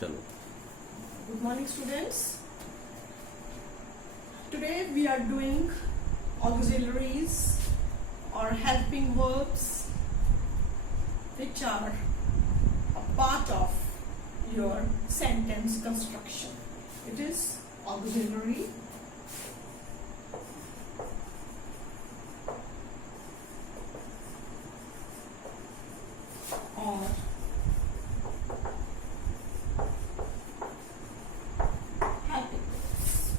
चलो. Good morning, students. Today we are doing auxiliaries or helping verbs which are a part of your sentence construction. It is auxiliary or helping verbs.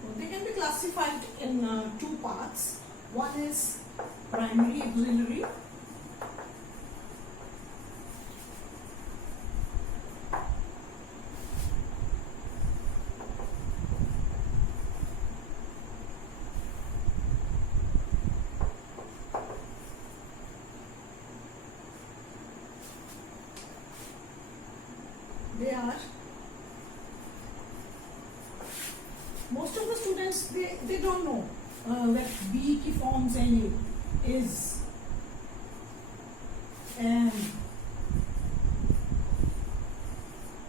So they can be classified in two parts. One is primary auxiliary they are most of the students they don't know that be की forms हैं ये is and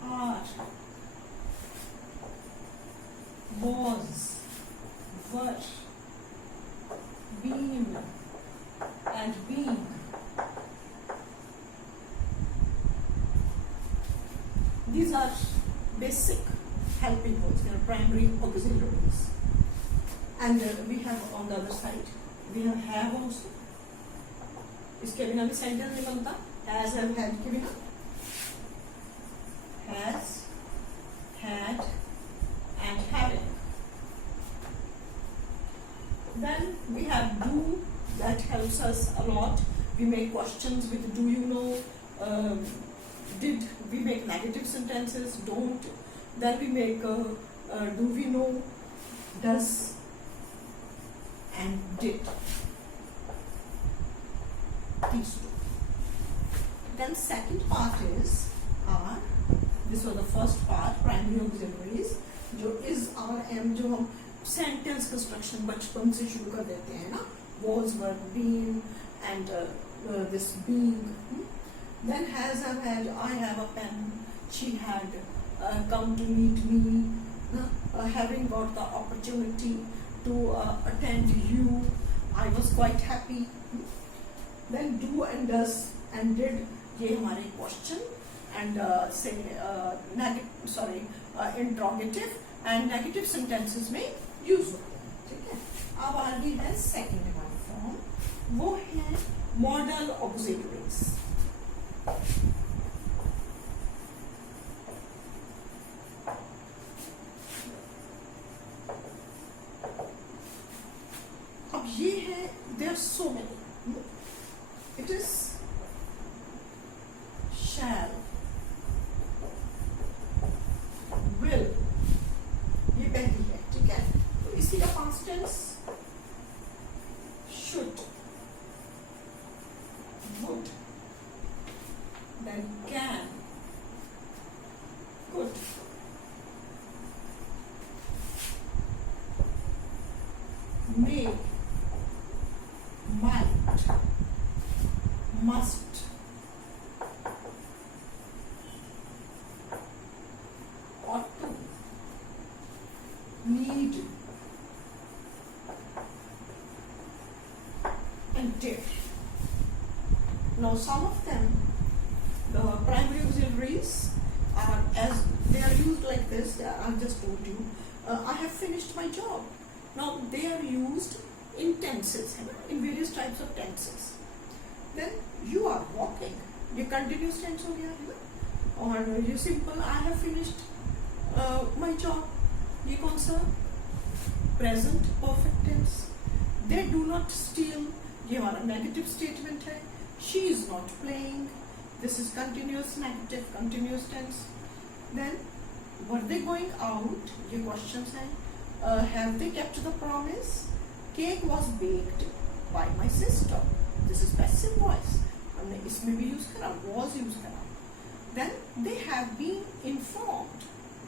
are was were been and being. These are basic helping verbs, they are primary auxiliaries. And we have on the other side, we have also. इसके बिना भी sentence नहीं बनता. Has, have, had के बिना. Has, had, and having. Then we have do, that helps us a lot. We make questions with do you know, did, we make negative sentences, don't, then we make do we know, does, and did. These two. Then second part is our, this was the first part, primary auxiliaries, जो is our M जो हम sentence construction बचपन से शुरू कर देते हैं ना, was, were, been, and this being. Then has, have, had, I have a pen, she had come to meet me, having got the opportunity to attend you, I was quite happy. Then do and does and did, ये हमारे question and say interrogative and negative sentences में use होते हैं, ठीक है. अब आगे है second one form, वो है modal auxiliaries. अब ये है, there are so many. It is shall, will, ये पहली है, ठीक है. तो इसी का past tense should, would, then can, could, may, might, must, ought to, need, and did. Now some of them, the primary auxiliaries are as they are used like this. I just told you, I have finished my job. Now they are used in tenses, in various types of tenses. Then you are walking, ये continuous tense हो गया है ना, और ये simple I have finished my job, ये कौन सा present perfect tense. They do not steal, ये हमारा negative statement है. She is not playing, this is continuous negative continuous tense. Then were they going out, ये questions हैं. Have they kept the promise? Cake was baked by my sister. This is passive voice. हमने इसमें भी use करा, was use करा. Then they have been informed.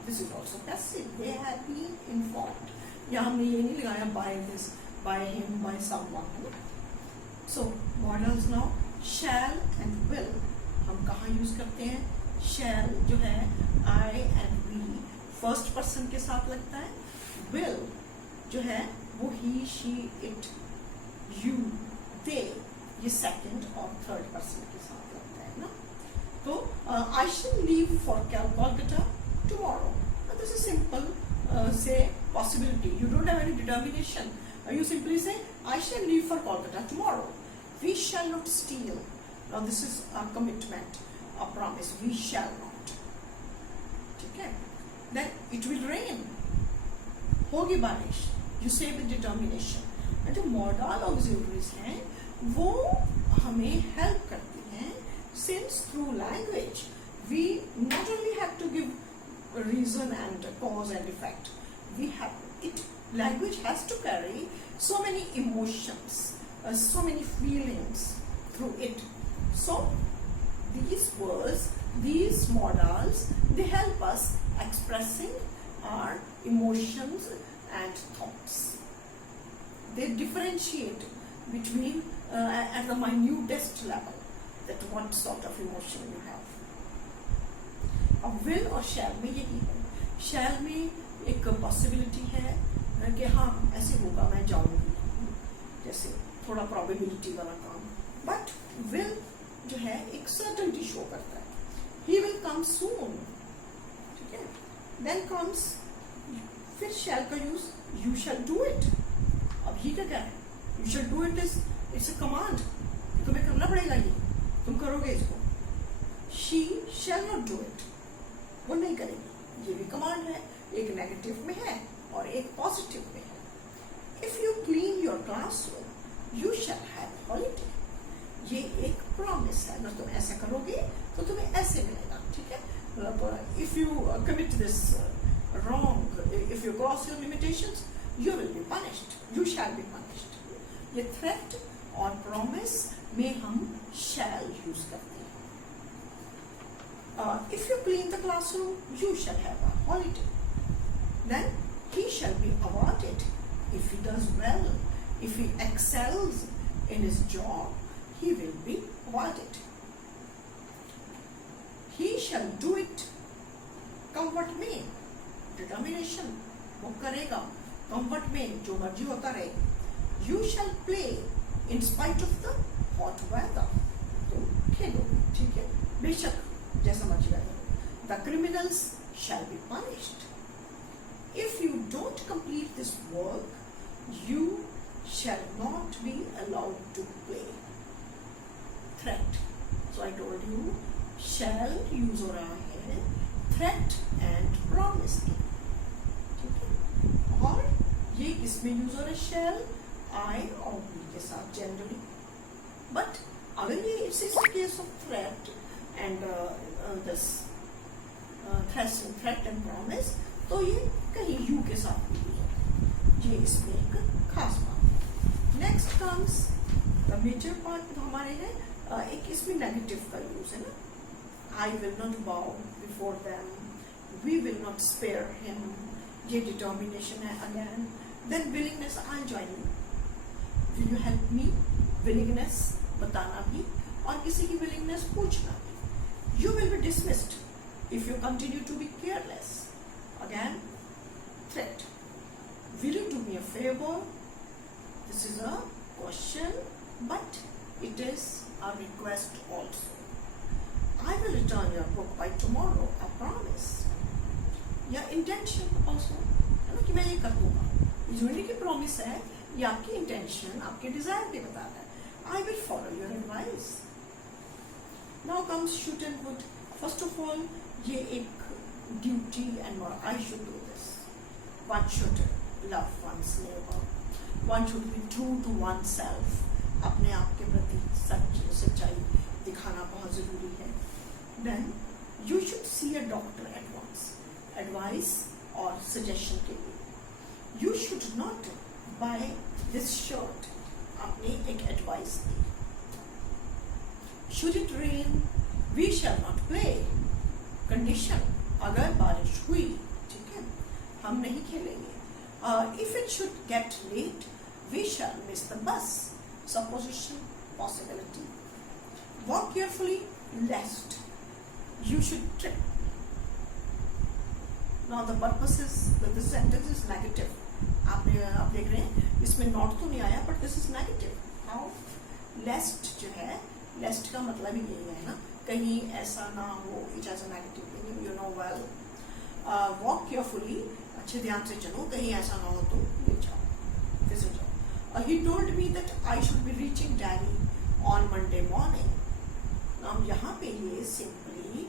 This is also passive. They have been informed. यहाँ हमने ये नहीं लगाया by this, by him, by someone. So modals now shall and will हम कहाँ कहाँ यूज करते हैं? शैल जो है आई एंड वी फर्स्ट पर्सन के साथ लगता है, विल जो है वो ही शी इट यू दे ये सेकंड और थर्ड पर्सन के साथ लगता है ना। तो I shall leave for Kolkata tomorrow, this is simple से possibility, you don't have any determination, you simply say I shall leave for Kolkata tomorrow. We shall not steal. Now this is a commitment, a promise, we shall not. Okay, then it will rain, होगी बारिश, you say with determination. and जो modal auxiliaries हैं वो हमें help करती हैं, since through language we not only have to give reason and cause and effect, we have it, language has to carry so many emotions, so many feelings through it. So these words, these modals, they help us expressing our emotions and thoughts. They differentiate between at the minutest level that what sort of emotion you have. अब will और shall में यही है, shall में एक possibility है कि हाँ ऐसे होगा, मैं जाऊंगी, जैसे थोड़ा प्रोबेबिलिटी वाला काम, बट विल जो है एक सर्टेनिटी शो करता है, ही विल कम सून, ठीक है। देन कम्स फिर शैल का use, you shall do it. अब ये क्या है, you shall do it is it's a command, तुम्हें करना पड़ेगा, ये तुम करोगे इसको। She shall not do it, वो नहीं करेगी, ये भी कमांड है, एक नेगेटिव में है और एक पॉजिटिव में है। If you clean your classroom you shall have holiday, ये एक प्रॉमिस है, अगर तुम ऐसा करोगे तो तुम्हें ऐसे मिलेगा, ठीक है। मतलब if you commit this wrong, if you cross your limitations you will be punished, you shall be punished. ये थ्रेट और प्रॉमिस में हम शैल यूज करते हैं। If you clean the classroom, you shall have a holiday. Then he shall be awarded if he does well. If he excels in his job, he will be awarded. He shall do it. Come what may. Determination. वो करेगा. Come what may. जो मर्जी होता रहे. You shall play in spite of the hot weather. तो खेलोगे, ठीक है, बेशक जैसा मर्जी weather. The criminals shall be punished. If you don't complete this work, you shall not be allowed to play. Threat. So I told you, shall use हो रहा है threat and promise की, ठीक है। और ये किसमें यूज हो रहा है? shall, I और we के साथ generally. But अगर ये it's is case of threat and this threat and promise, तो ये कहीं you के साथ भी यूज होता है, ये इसमें एक खास बात है। Next comes the major part हमारे है, एक इसमें नेगेटिव का यूज है ना, I will not bow before them, we will not spare him, ये determination है again। Then willingness, I'll join you, will you help me, willingness बताना भी और किसी की willingness पूछना भी। You will be dismissed if you continue to be careless, again threat। Will you do me a favor, this is a question but it is a request also। I will return your book by tomorrow, I promise। या intention also है ना, कि मैं ये कर दूंगा, unity की promise है, ये आपकी इंटेंशन, आपके डिजायर भी बताता है। I will follow your advice। Now comes should and would। First of all, ये एक duty and I should do this। One should love one's neighbor। One should be true to oneself। अपने आप के प्रति सच्चाई दिखाना बहुत जरूरी है। Then you should see a doctor at once। Advice और suggestion के लिए। You should not buy this shirt। आपने एक advice the. Should it rain, we shall not play। Condition, अगर बारिश हुई, ठीक है, हम नहीं खेलेंगे। If it should get late, we shall miss the bus। Supposition, possibility। Walk carefully, lest you should trip. Now the purpose is that this sentence is negative. आप देख रहे हैं इसमें नॉट तो नहीं आया, but this is negative. How? Least जो है, लेस्ट का मतलब ही यही है ना, कहीं ऐसा ना हो. It has a negative meaning, you know well. Walk carefully, अच्छे ध्यान से चलो, कहीं ऐसा ना हो तो ले जाओ, फिर से जाओ. He told me that I should be reaching daddy on Monday morning. अब यहाँ पे ये सिंपली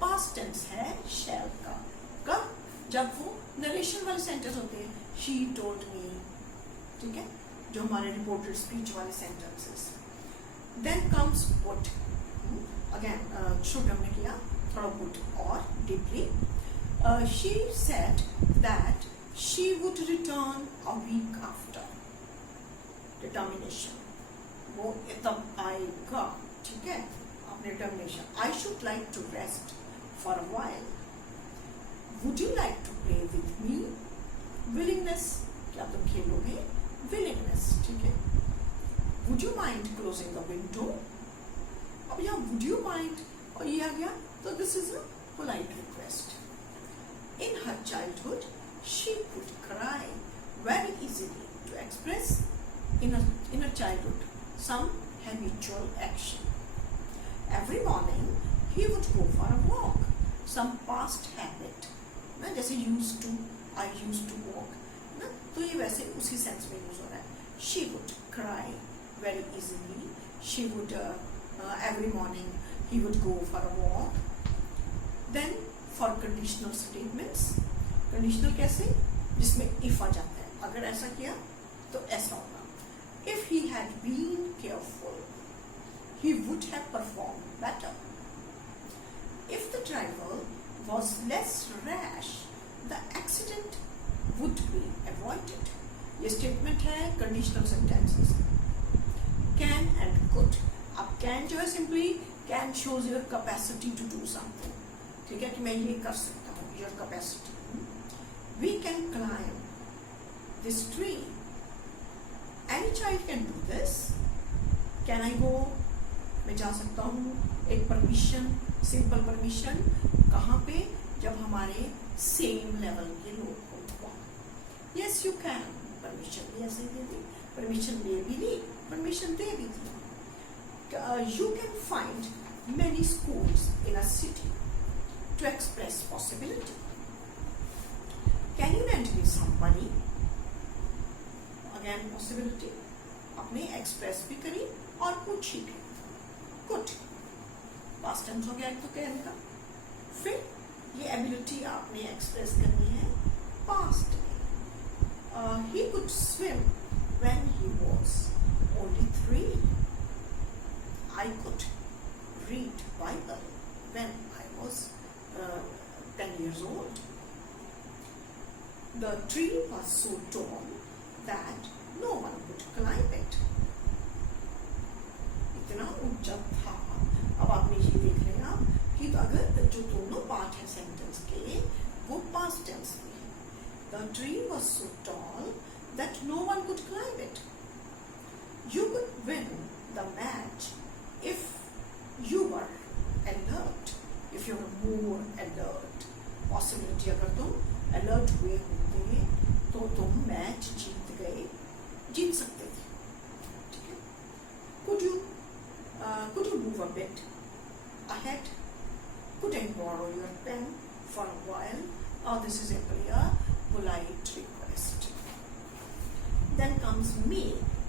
पास्ट टेंस है शैल का. कब? जब वो नरेशन वाले सेंटेंस होते हैं, शी टोल्ड मी, ठीक है, जो हमारे रिपोर्टेड स्पीच वाले sentences. Then comes would. Again should हमने किया, थोड़ा वुड और deeply. She said that she would return a week after. Determination, वो तब आएगा, ठीक है. अपने determination. I should like to rest for a while. Would you like to play with me? Willingness, क्या तुम खेलोगे? Willingness, ठीक है. Would you mind closing the window? अब यहाँ would you mind और ये आ गया, तो this is a polite request. In her childhood, she could cry very easily to express in her childhood some habitual action. Every morning, he would go for a walk. Some past habit. ना, जैसे used to, I used to walk ना, तो ये वैसे उसी sense में use हो रहा है. She would cry very easily. She would every morning he would go for a walk. Then for conditional statements. Conditional कैसे? जिसमें इफ आ जाता है. अगर ऐसा किया तो ऐसा होगा. If he had been careful he would have performed better. If the driver was less rash, the accident would be avoided. ये स्टेटमेंट है conditional sentences. Can and could. अब कैन जो है simply can shows your capacity to do something, ठीक है, कि मैं ये कर सकता हूँ, your capacity. We can climb this tree. Any child can do this. Can I go, मैं जा सकता हूँ. एक परमिशन, सिंपल परमिशन. कहाँ पे? जब हमारे सेम लेवल के लोग हो. Yes you can. परमिशन भी ऐसे दे दी, परमिशन ले भी ली, परमिशन दे भी दी. You can find many schools in a city to express possibility. Can you lend me some money. Again possibility, अपने एक्सप्रेस भी करी और पूछी भी. कुड पास्ट टेंस हो गया एक तो कहने का. फिर ये एबिलिटी आपने एक्सप्रेस करनी है पास्ट में. He could swim when he was only 3. I could read Bible when I was 10 years old. The tree was so tall that no one could climb it. इतना ऊंचा था. अब आपने ये देख रहे हैं आप कि तो अगर जो दोनों पार्ट है सेंटेंस के वो पास्ट टेंस में है. The tree was so tall that no one could climb it. You could win the match if you were alert. If you were more alert. Possibility, अगर तुम alert हुए होते तो तुम मैच जीत सकते थे, ठीक है. Could you move a bit ahead? Could I borrow your pen for a while? This is a clear, polite request. Then comes me.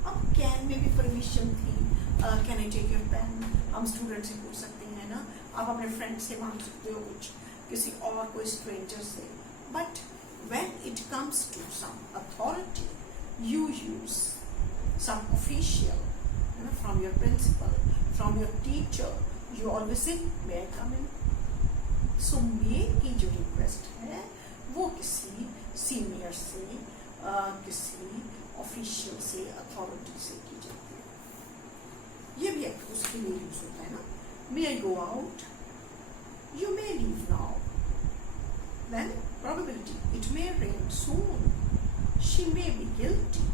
अब can में भी permission थी. Can I take your pen? हम student से पूछ सकते हैं ना. आप अपने फ्रेंड से मांग सकते हो कुछ, किसी और कोई स्ट्रेंजर से. But when it comes to some authority, you use some official, from your principal, from your teacher. You always say, may I come in? So may की जो रिक्वेस्ट है वो किसी सीनियर से, किसी ऑफिशियल से, अथॉरिटी से की जाती है. ये भी एक उसके लिए यूज होता है ना. May I go out? You may leave now. Then probability, it may rain soon. She may be guilty.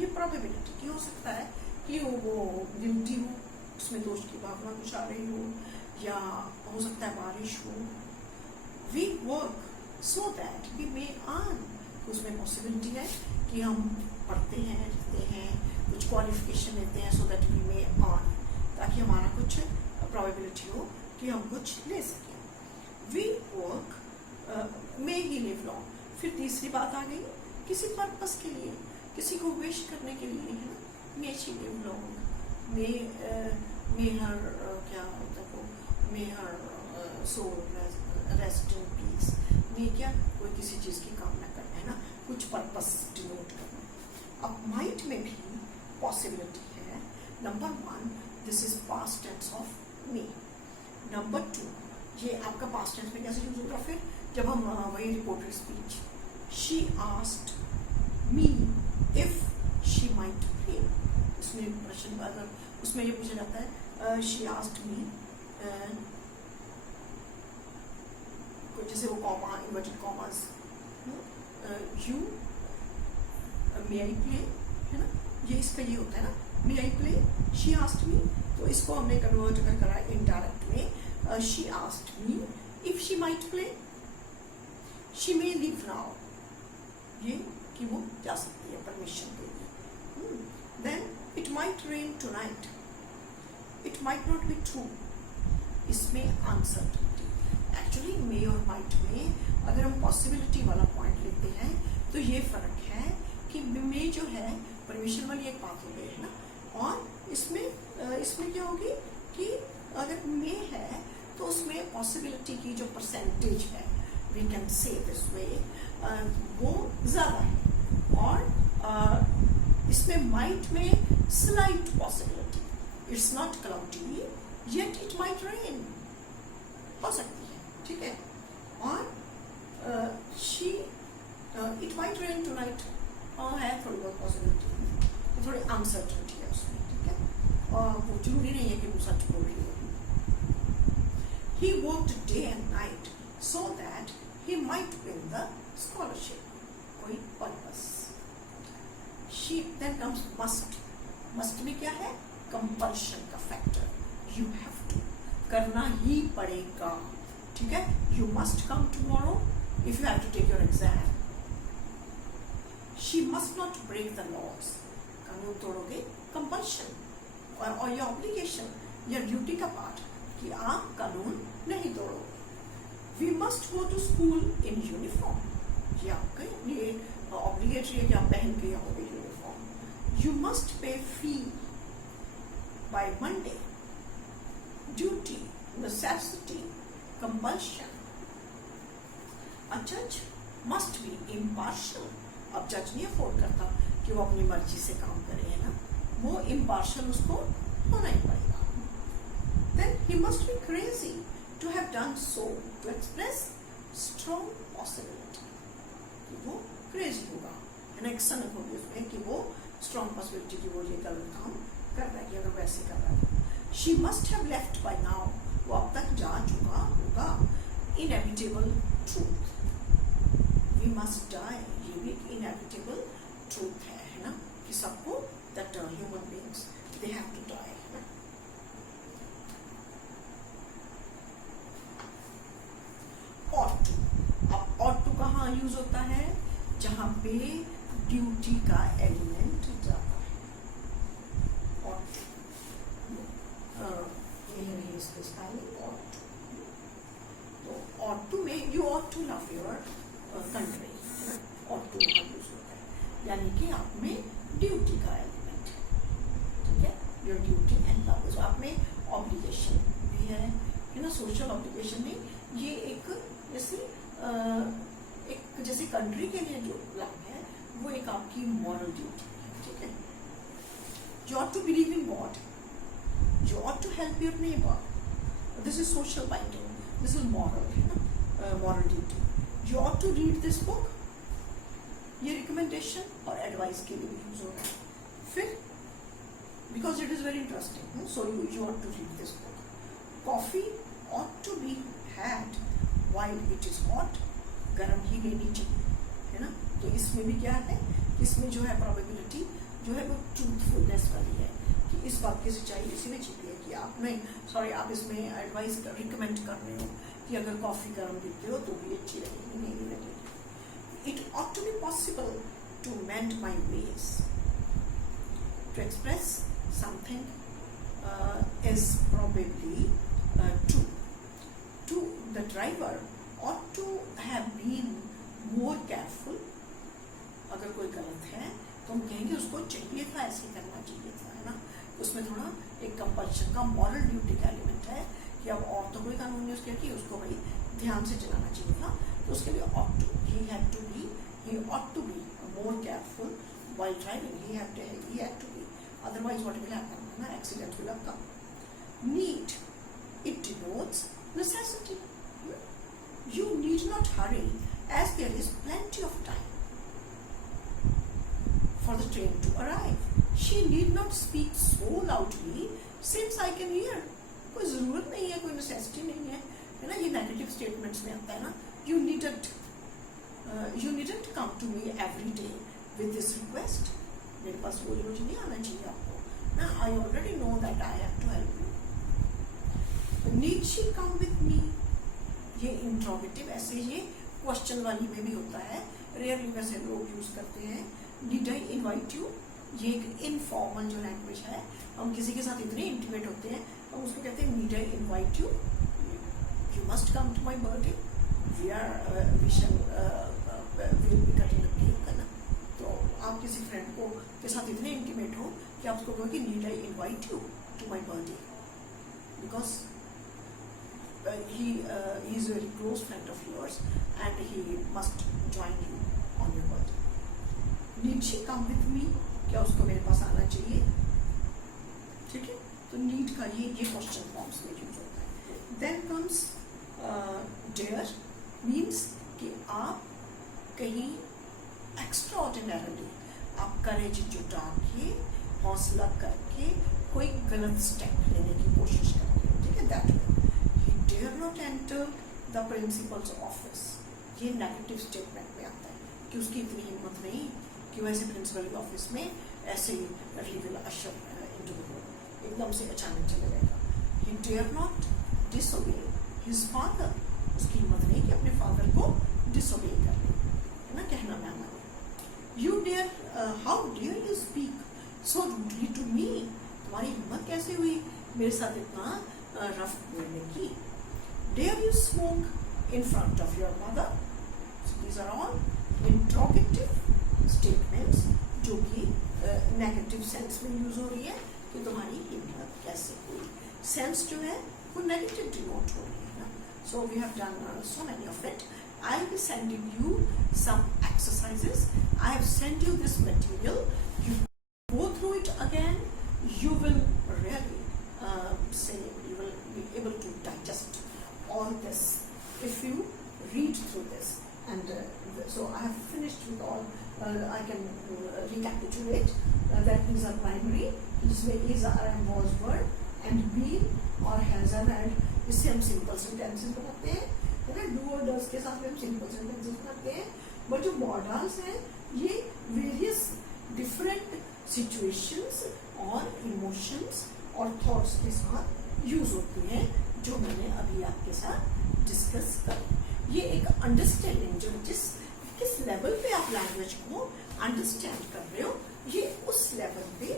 ये probability की हो सकता है कि वो गिल्टी हो, उसमें दोष की भावना कुछ आ रही हो, या हो सकता है बारिश हो. We work so that we may earn. उसमें पॉसिबिलिटी है कि हम पढ़ते हैं, लिखते हैं, कुछ क्वालिफिकेशन लेते हैं, so that we may earn, ताकि हमारा कुछ प्रोबेबिलिटी हो कि हम कुछ ले सकें. We work may he live long. फिर तीसरी बात आ गई, किसी पर्पस के लिए, किसी को विश करने के लिए, है ना. मे शी लिव लॉन्ग, मे हर क्या होता है वो, मे हर सोल रेस्ट इन पीस. मे क्या, कोई किसी चीज की कामना करना, है ना, कुछ पर्पस डिनोट करना. अब माइट में भी पॉसिबिलिटी है. Number 1, this is past tense of may. Number 2, ये आपका पास्ट टेंस में कैसे यूज होगा फिर, जब हम वही reported speech, she asked me if she might play. उसमें प्रश्न अगर उसमें ये पूछा जाता है, शी आस्क्ड मी, जैसे वो comma, inverted commas, you may I play, है ना, ये इसका ये होता है ना, may I play, she asked me. तो इसको हमने कन्वर्ट अगर करा इनडायरेक्ट में, she asked me if she might play. She may leave now, ये कि वो जा सकती है परमिशन के लिए. Then it might rain tonight. It might not be true. इसमें अनसर्टेनिटी. एक्चुअली मे और माइट में अगर हम पॉसिबिलिटी वाला पॉइंट लेते हैं तो ये फर्क है कि मे जो है परमिशन वाली एक बात हो गई है ना, और इसमें क्या होगी कि अगर मे है तो उसमें पॉसिबिलिटी की जो परसेंटेज है, we can say this way, वो ज्यादा है. और इसमें माइट में slight possibility. It's not cloudy yet it might rain, हो सकती है, ठीक है. और she it might rain tonight, है थोड़ी बहुत पॉसिबिलिटी, तो थोड़ी अनसर्टेनिटी है उसमें, ठीक है. और वो जरूरी नहीं है कि वो सच बोल रही हो. He worked day and night so that he might win the scholarship. कोई purpose. She then comes must. Must में क्या है, कंपल्शन का फैक्टर. You have to, करना ही पड़ेगा, ठीक है. You must come tomorrow if you have to take your exam. She must not break the laws. कानून तोड़ोगे, कंपल्शन, और ये ऑब्लिगेशन, या ड्यूटी का पार्ट कि आप कानून नहीं तोड़ोगे. We must go to school in uniform. ये आपके लिए ऑब्लिगेटरी है कि आप पहन के आओगे uniform. You must pay fee by Monday. Duty, necessity, compulsion. A जज मस्ट बी इम्पार्शियल. अब जज नहीं अफोर्ड करता कि वो अपनी मर्जी से काम करे, है ना, वो इम्पार्शियल उसको होना ही पड़ेगा. Then he must be crazy to have done so to express strong possibility. कि वो crazy होगा, है ना, एक सनक होगी उसमें कि वो strong possibility कि वो ये गलत काम कर रहा है, कि अगर वैसे कर रहा है. She must have left by now. वो अब तक जा चुका होगा. Inevitable truth. We must die. ये भी एक inevitable truth है ना, कि सबको that human beings they have to die. ought to. अब ought to कहाँ यूज होता है, जहां पे ड्यूटी का एलिमेंट जाता है. ought to. ये रही इसकी स्पेलिंग ought to. तो ought to में you ought to love your country, है ना, ought to वहाँ यूज होता है, यानी कि आप में ड्यूटी का एलिमेंट, ठीक है. your duty and love. तो आप में ऑब्लिगेशन भी है ना, सोशल ऑब्लिगेशन में ये एक जैसे कंट्री के लिए जो लव है वो एक आपकी मॉरल ड्यूटी है, ठीक है. You ought to believe in God. You ought to help your neighbor. This is social binding. This is moral, है ना, moral duty. You ought to read this book. ये रिकमेंडेशन और एडवाइस के लिए भी यूज हो रहा है. फिर because it is very interesting, so you ought to read this book. Coffee ought to be had while it is hot. गर्म ही लेनी चाहिए, है ना. तो इसमें भी क्या है, इसमें जो है प्रोबेबिलिटी जो है वो ट्रूथफुलनेस वाली है, कि इस बात की सच्चाई इसी में छिपी है कि आप नहीं, सॉरी, आप इसमें एडवाइस रिकमेंड कर रहे हो कि अगर कॉफ़ी गर्म पीते हो तो भी अच्छी लगेगी, नहीं भी लगेगी. It ought to be possible to mend my ways, to express something is probably true. To the driver ought to have been more careful. अगर कोई गलत है तो हम कहेंगे उसको चाहिए था, ऐसे करना चाहिए था, है ना. उसमें थोड़ा एक कंपल्शन का, मॉरल ड्यूटी का एलिमेंट है कि अब और तो कोई कानून नहीं उसके कि उसको भाई ध्यान से चलाना चाहिए था, तो उसके लिए ought to, he ought to be more careful while driving. He had to be, otherwise what will happen, है ना, accident will have come. Need, it denotes necessity. You need not hurry as there is plenty of time for the train to arrive. She need not speak so loudly since I can hear. कोई ज़रूरत नहीं है, कोई necessity नहीं है, है ना. ये negative statements में आता है ना. You needn't come to me every day with this request. मेरे पास रोज नहीं आना चाहिए आपको ना. I already know that I have to help you. Need she come with me? ये इंट्रोगेटिव, ऐसे ये क्वेश्चन वाली में भी होता है, रेयरली वैसे लोग यूज करते हैं. Did I invite you? ये एक इनफॉर्मल जो लैंग्वेज है, हम किसी के साथ इतने इंटीमेट होते हैं, हम उसको कहते हैं Did I invite you? You must come to my birthday. We'll be cutting a cake, है ना. तो आप किसी फ्रेंड को के साथ इतने इंटीमेट हो कि आप उसको कहोगे Did I invite you to my birthday? Because he is a very close friend of yours and he must join you on your birthday. Need she come with me? क्या उसको मेरे पास आना चाहिए? ठीक है, तो नीड का ये क्वेश्चन फॉर्म्स में यूज होता है. Then comes dare, means कि आप कहीं extraordinarily आप करेज जुटा के, हौसला करके कोई गलत स्टेप लेने की कोशिश करते हो, ठीक है. That dare not enter the principal's office. ये नेगेटिव स्टेटमेंट में आता है कि उसकी इतनी हिम्मत नहीं कि वो ऐसे प्रिंसिपल के ऑफिस में ऐसे ही he will usher into the room, एकदम से अचानक चले जाएगा. He dare not disobey his father. उसकी हिम्मत नहीं कि अपने फादर को disobey कर ले, है ना, कहना ना माने. You dare, how dare you speak so rudely to me? तुम्हारी हिम्मत कैसे हुई मेरे साथ इतना रफ बोलने की. Dare you smoke in front of your mother? So these are all interrogative statements जो कि नेगेटिव सेंस में यूज हो रही है कि तुम्हारी हिम्मत कैसे हुई. सेंस जो है वो नेगेटिव डिनोट हो रही है ना. So we have done so many of it. I will be sending you some exercises. I have sent you this material. You go through it again. You will really you will be able to digest all this if you read through this. And so I have finished with all. I can recapitulate that these are primary, जिसमें is, are, and was word, and been और has and had. इससे हम simple sentences बनाते हैं, है ना. do और does के साथ में हम simple sentences बनाते हैं. but जो modals हैं ये various different situations और emotions और thoughts के साथ यूज होती हैं, जो मैंने अभी आपके साथ डिस्कस करी. ये एक अंडरस्टैंडिंग जो किस लेवल पे आप लैंग्वेज को अंडरस्टैंड कर रहे हो, ये उस लेवल पे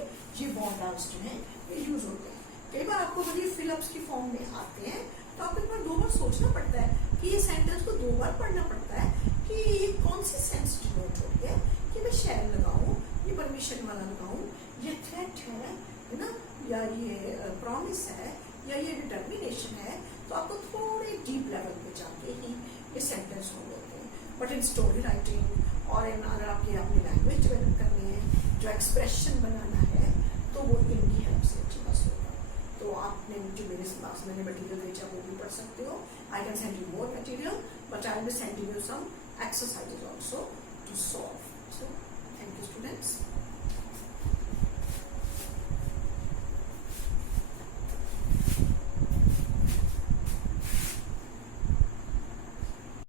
ये मॉडल्स जो हैं ये यूज होते हैं. कई बार आपको जब ये फिलअप्स की फॉर्म में आते हैं तो आपको एक बार 2 बार सोचना पड़ता है कि ये सेंटेंस को 2 बार पढ़ना पड़ता है कि ये कौन सी सेंस डिनोट हो रही है, कि मैं शैल लगाऊं, ये परमिशन वाला लगाऊं, ये थ्रेट है ना, या ये प्रॉमिस है, या ये डिटर्मिनेशन है. तो आपको थोड़े डीप लेवल पे जाके ही ये सेंटेंस हो जाते हैं. बट इन स्टोरी राइटिंग और इन अगर आपकी अपनी लैंग्वेज डेवलप करनी है, जो एक्सप्रेशन बनाना है, तो वो इनकी हेल्प से अच्छी बस होगा. तो आपने जो मेरे पास मैंने मटीरियल भेजा वो भी पढ़ सकते हो. I can send you more material, but I will be sending you some exercises also